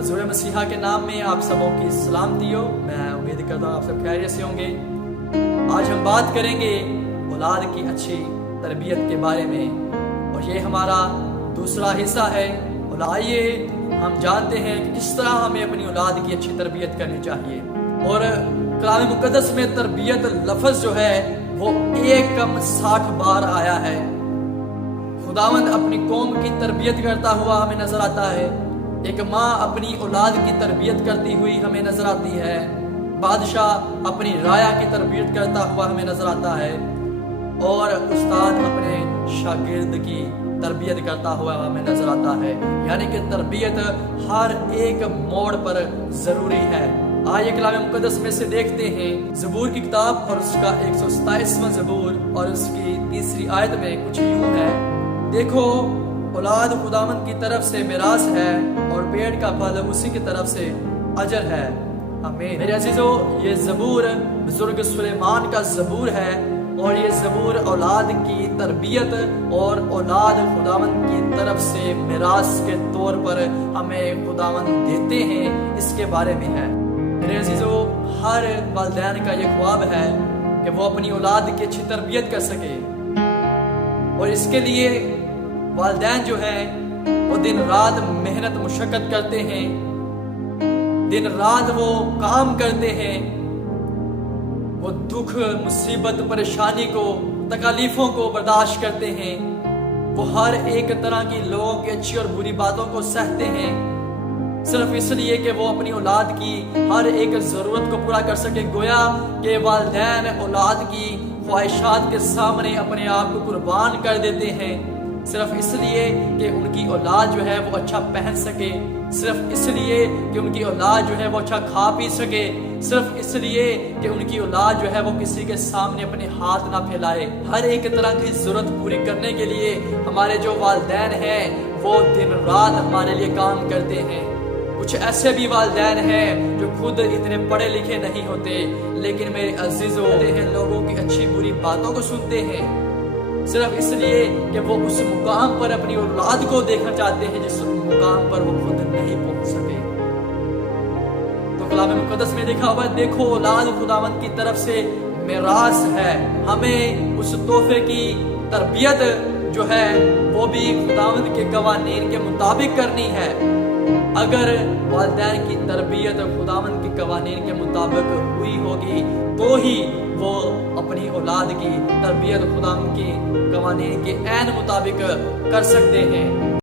حضور مسیحا کے نام میں آپ سبوں کی سلامتی ہو۔ میں امید کرتا ہوں آپ سب خیریت سے ہوں گے۔ آج ہم بات کریں گے اولاد کی اچھی تربیت کے بارے میں، اور یہ ہمارا دوسرا حصہ ہے۔ اور آئیے ہم جانتے ہیں کہ کس طرح ہمیں اپنی اولاد کی اچھی تربیت کرنی چاہیے۔ اور کلام مقدس میں تربیت لفظ جو ہے وہ 160 بار آیا ہے۔ خداوند اپنی قوم کی تربیت کرتا ہوا ہمیں نظر آتا ہے، ایک ماں اپنی اولاد کی تربیت کرتی ہوئی ہمیں نظر آتی ہے، بادشاہ اپنی رعایا کی تربیت کرتا ہوا ہمیں نظر آتا ہے، اور استاد اپنے شاگرد کی تربیت کرتا ہوا ہمیں نظر آتا ہے۔ یعنی کہ تربیت ہر ایک موڑ پر ضروری ہے۔ آئیے کلام مقدس میں سے دیکھتے ہیں زبور کی کتاب اور اس کا 127واں زبور اور اس کی 3 آیت میں کچھ یوں ہے: دیکھو اولاد خداوند کی طرف سے میراث ہے، اور پیٹ کا پھل اسی کی طرف سے اجر ہے۔ آمین۔ میرے عزیزو، یہ زبور بزرگ سلیمان کا زبور ہے، اور یہ زبور اولاد کی تربیت اور اولاد خداوند کی طرف سے میراث کے طور پر ہمیں خداوند دیتے ہیں، اس کے بارے میں ہے۔ میرے عزیزو، ہر والدین کا یہ خواب ہے کہ وہ اپنی اولاد کی اچھی تربیت کر سکے، اور اس کے لیے والدین جو ہیں وہ دن رات محنت مشقت کرتے ہیں، دن رات وہ کام کرتے ہیں، وہ دکھ مصیبت پریشانی کو تکالیفوں کو برداشت کرتے ہیں، وہ ہر ایک طرح کی لوگوں کی اچھی اور بری باتوں کو سہتے ہیں، صرف اس لیے کہ وہ اپنی اولاد کی ہر ایک ضرورت کو پورا کر سکے۔ گویا کہ والدین اولاد کی خواہشات کے سامنے اپنے آپ کو قربان کر دیتے ہیں، صرف اس لیے کہ ان کی اولاد جو ہے وہ اچھا پہن سکے، صرف اس لیے کہ ان کی اولاد جو ہے وہ اچھا کھا پی سکے، صرف اس لیے کہ ان کی اولاد جو ہے وہ کسی کے سامنے اپنے ہاتھ نہ پھیلائے۔ ہر ایک طرح کی ضرورت پوری کرنے کے لیے ہمارے جو والدین ہیں وہ دن رات ہمارے لیے کام کرتے ہیں۔ کچھ ایسے بھی والدین ہیں جو خود اتنے پڑھے لکھے نہیں ہوتے، لیکن میرے عزیزو لوگوں کی اچھی بری باتوں کو سنتے ہیں، صرف اس لیے کہ وہ اس مقام پر اپنی اولاد کو دیکھنا چاہتے ہیں جس مقام پر وہ خود نہیں پہنچ سکے۔ تو کلام مقدس میں لکھا ہوا ہے: دیکھو اولاد خداوند کی طرف سے میراث ہے۔ ہمیں اس تحفے کی تربیت جو ہے وہ بھی خداوند کے قوانین کے مطابق کرنی ہے۔ اگر والدین کی تربیت خداوند کے قوانین کے مطابق ہوئی ہوگی تو ہی وہ اپنی اولاد کی تربیت خداوند کے قوانین کے عین مطابق کر سکتے ہیں۔